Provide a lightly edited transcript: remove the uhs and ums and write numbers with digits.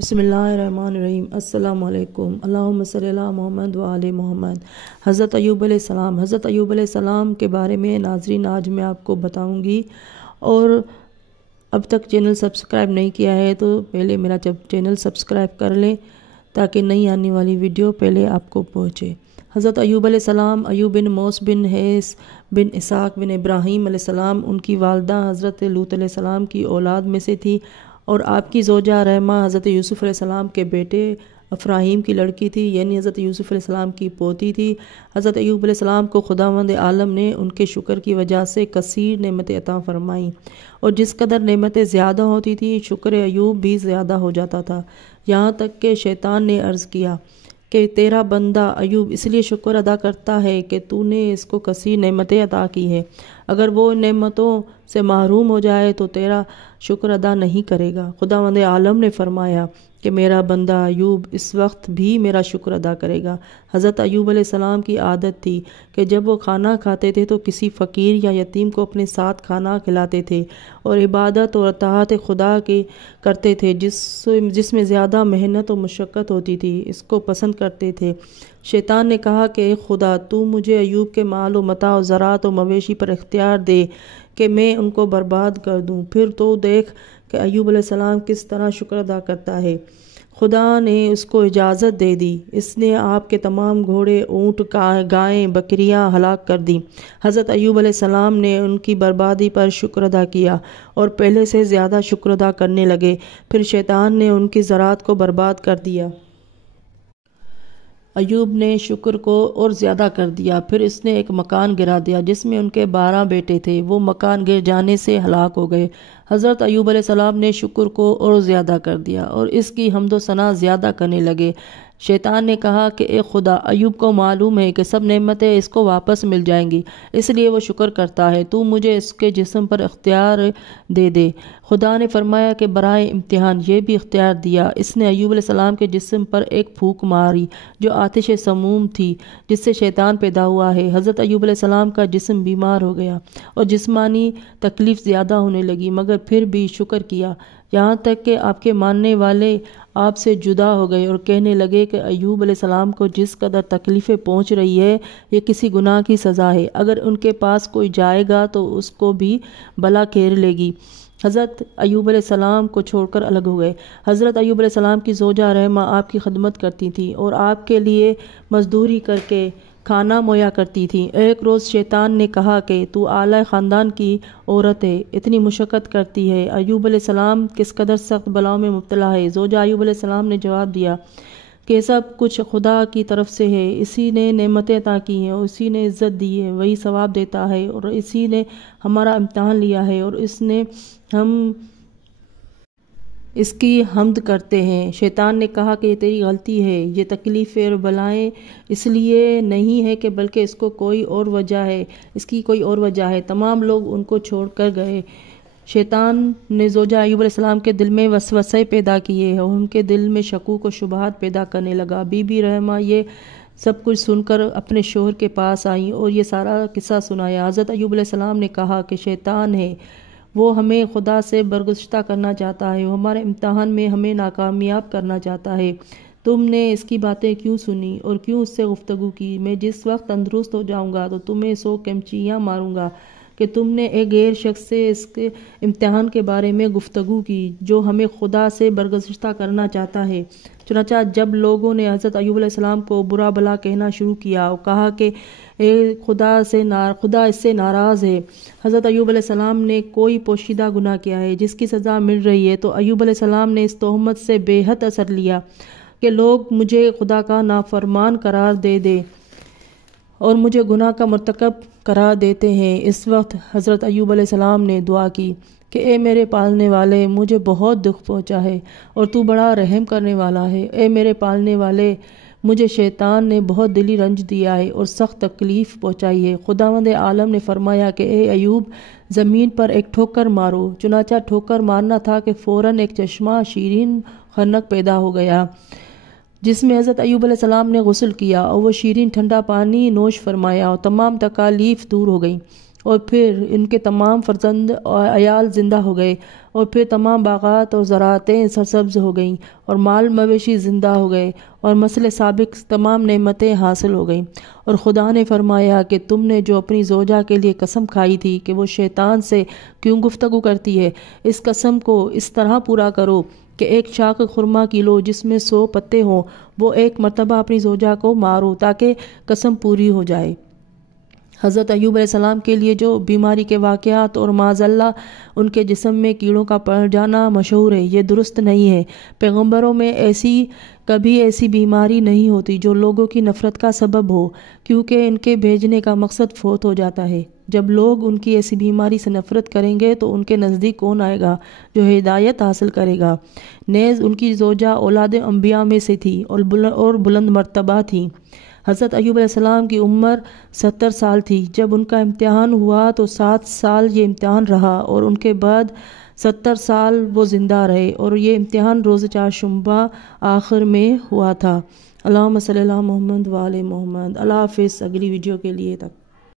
بسم اللہ الرحمن الرحیم۔ السلام علیکم۔ اللہم صلی علی محمد و آل محمد۔ حضرت ایوب علیہ السلام۔ حضرت ایوب علیہ السلام کے بارے میں ناظرین آج میں آپ کو بتاؤں گی، اور اب تک چینل سبسکرائب نہیں کیا ہے تو پہلے میرا چینل سبسکرائب کر لیں تاکہ نئی آنے والی ویڈیو پہلے آپ کو پہنچے۔ حضرت ایوب علیہ السلام، ایوب بن موس بن حیس بن اسحاق بن ابراہیم علیہ السلام، ان کی والدہ حضرت لوط علیہ السلام کی اولاد میں سے تھی، اور آپ کی زوجہ رحمہ حضرت یوسف علیہ السلام کے بیٹے افراہیم کی لڑکی تھی، یعنی حضرت یوسف علیہ السلام کی پوتی تھی۔ حضرت ایوب علیہ السلام کو خداوند عالم نے ان کے شکر کی وجہ سے کثیر نعمتیں عطا فرمائیں، اور جس قدر نعمتیں زیادہ ہوتی تھی شکر ایوب بھی زیادہ ہو جاتا تھا، یہاں تک کہ شیطان نے عرض کیا کہ تیرا بندہ ایوب اس لیے شکر ادا کرتا ہے کہ تو نے اس کو کثیر نعمتیں عطا کی ہے، اگر وہ نعمتوں سے محروم ہو جائے تو تیرا شکر ادا نہیں کرے گا۔ خداوند عالم نے فرمایا کہ میرا بندہ ایوب اس وقت بھی میرا شکر ادا کرے گا۔ حضرت ایوب علیہ السلام کی عادت تھی کہ جب وہ کھانا کھاتے تھے تو کسی فقیر یا یتیم کو اپنے ساتھ کھانا کھلاتے تھے، اور عبادت اور اطاعت خدا کی کرتے تھے جس میں زیادہ محنت و مشقت ہوتی تھی، اس کو پسند کرتے تھے۔ شیطان نے کہا کہ اے خدا، تو مجھے ایوب کے مال و متاع و زراعت و مویشی پر اختیار دے کہ میں ان کو برباد کر دوں، پھر تو دیکھ کہ ایوب علیہ السلام کس طرح شکر ادا کرتا ہے۔ خدا نے اس کو اجازت دے دی، اس نے آپ کے تمام گھوڑے، اونٹ، گائیں، بکریاں ہلاک کر دیں۔ حضرت ایوب علیہ السلام نے ان کی بربادی پر شکر ادا کیا اور پہلے سے زیادہ شکر ادا کرنے لگے، پھر شیطان نے ان کی زراعت کو برباد کر دیا۔ ایوب نے شکر کو اور زیادہ کر دیا، پھر اس نے ایک مکان گرا دیا جس میں ان کے 12 بیٹے تھے، وہ مکان گر جانے سے ہلاک ہو گئے۔ حضرت ایوب علیہ السلام نے شکر کو اور زیادہ کر دیا اور اس کی حمد و ثنا زیادہ کرنے لگے۔ شیطان نے کہا کہ اے خدا، ایوب کو معلوم ہے کہ سب نعمتیں اس کو واپس مل جائیں گی، اس لیے وہ شکر کرتا ہے، تو مجھے اس کے جسم پر اختیار دے دے۔ خدا نے فرمایا کہ برائے امتحان یہ بھی اختیار دیا۔ اس نے ایوب علیہ السلام کے جسم پر ایک پھونک ماری جو آتش سموم تھی، جس سے شیطان پیدا ہوا ہے۔ حضرت ایوب علیہ السلام کا جسم بیمار ہو گیا اور جسمانی تکلیف زیادہ ہونے لگی، مگر پھر بھی شکر کیا، یہاں تک کہ آپ کے ماننے والے آپ سے جدا ہو گئے اور کہنے لگے کہ ایوب علیہ السلام کو جس قدر تکلیفیں پہنچ رہی ہے یہ کسی گناہ کی سزا ہے، اگر ان کے پاس کوئی جائے گا تو اس کو بھی بلا گھیر لے گی۔ حضرت ایوب علیہ السلام کو چھوڑ کر الگ ہو گئے۔ حضرت ایوب علیہ السلام کی زوجہ رحمہ آپ کی خدمت کرتی تھی اور آپ کے لیے مزدوری کر کے کھانا مہیا کرتی تھی۔ ایک روز شیطان نے کہا کہ تو اعلیٰ خاندان کی عورت ہے، اتنی مشقت کرتی ہے، ایوب علیہ السلام کس قدر سخت بلاؤں میں مبتلا ہے۔ زوجہ ایوب علیہ السلام نے جواب دیا کہ سب کچھ خدا کی طرف سے ہے، اسی نے نعمتیں عطا کی ہیں، اسی نے عزت دی ہے، وہی ثواب دیتا ہے، اور اسی نے ہمارا امتحان لیا ہے اور ہم اس کی حمد کرتے ہیں۔ شیطان نے کہا کہ یہ تیری غلطی ہے، یہ تکلیفیں اور بلائیں اس لیے نہیں ہے کہ بلکہ اس کو کوئی اور وجہ ہے، اس کی کوئی اور وجہ ہے۔ تمام لوگ ان کو چھوڑ کر گئے۔ شیطان نے زوجہ ایوب علیہ السلام کے دل میں وسوسے پیدا کیے اور ان کے دل میں شکوک و شبہات پیدا کرنے لگا۔ بی بی رحمہ یہ سب کچھ سن کر اپنے شوہر کے پاس آئیں اور یہ سارا قصہ سنایا۔ حضرت ایوب علیہ السلام نے کہا کہ شیطان ہے، وہ ہمیں خدا سے برگزشتہ کرنا چاہتا ہے، وہ ہمارے امتحان میں ہمیں ناکامیاب کرنا چاہتا ہے۔ تم نے اس کی باتیں کیوں سنی اور کیوں اس سے گفتگو کی؟ میں جس وقت تندرست ہو جاؤں گا تو تمہیں 100 کینچیاں ماروں گا کہ تم نے ایک غیر شخص سے اس کے امتحان کے بارے میں گفتگو کی جو ہمیں خدا سے برگزشتہ کرنا چاہتا ہے۔ چنانچہ جب لوگوں نے حضرت ایوب علیہ السلام کو برا بھلا کہنا شروع کیا اور کہا کہ خدا اس سے ناراض ہے، حضرت ایوب علیہ السلام نے کوئی پوشیدہ گناہ کیا ہے جس کی سزا مل رہی ہے، تو ایوب علیہ السلام نے اس تہمت سے بے حد اثر لیا کہ لوگ مجھے خدا کا نافرمان قرار دے اور مجھے گناہ کا مرتکب قرار دیتے ہیں۔ اس وقت حضرت ایوب علیہ السلام نے دعا کی کہ اے میرے پالنے والے، مجھے بہت دکھ پہنچا ہے اور تو بڑا رحم کرنے والا ہے۔ اے میرے پالنے والے، مجھے شیطان نے بہت دلی رنج دیا ہے اور سخت تکلیف پہنچائی ہے۔ خداوند عالم نے فرمایا کہ اے ایوب، زمین پر ایک ٹھوکر مارو۔ چنانچہ ٹھوکر مارنا تھا کہ فوراً ایک چشمہ شیرین خنک پیدا ہو گیا جس میں حضرت ایوب علیہ السلام نے غسل کیا اور وہ شیرین ٹھنڈا پانی نوش فرمایا اور تمام تکالیف دور ہو گئیں۔ اور پھر ان کے تمام فرزند اور عیال زندہ ہو گئے، اور پھر تمام باغات اور زراعتیں سرسبز ہو گئیں، اور مال مویشی زندہ ہو گئے، اور مثل سابق تمام نعمتیں حاصل ہو گئیں۔ اور خدا نے فرمایا کہ تم نے جو اپنی زوجہ کے لیے قسم کھائی تھی کہ وہ شیطان سے کیوں گفتگو کرتی ہے، اس قسم کو اس طرح پورا کرو کہ ایک شاخ خرما کی لو جس میں 100 پتے ہوں، وہ ایک مرتبہ اپنی زوجہ کو مارو تاکہ قسم پوری ہو جائے۔ حضرت ایوب علیہ السلام کے لیے جو بیماری کے واقعات اور معاذ اللہ ان کے جسم میں کیڑوں کا پڑ جانا مشہور ہے، یہ درست نہیں ہے۔ پیغمبروں میں کبھی ایسی بیماری نہیں ہوتی جو لوگوں کی نفرت کا سبب ہو، کیونکہ ان کے بھیجنے کا مقصد فوت ہو جاتا ہے۔ جب لوگ ان کی ایسی بیماری سے نفرت کریں گے تو ان کے نزدیک کون آئے گا جو ہدایت حاصل کرے گا؟ نیز ان کی زوجہ اولاد انبیاء میں سے تھی اور بلند مرتبہ تھی۔ حضرت ایوب علیہ السلام کی عمر 70 سال تھی جب ان کا امتحان ہوا، تو 7 سال یہ امتحان رہا، اور ان کے بعد 70 سال وہ زندہ رہے، اور یہ امتحان روز چہارشنبہ آخر میں ہوا تھا۔ اللہم صلی اللہ محمد و آل محمد۔ اللہ حافظ۔ اگلی ویڈیو کے لیے تک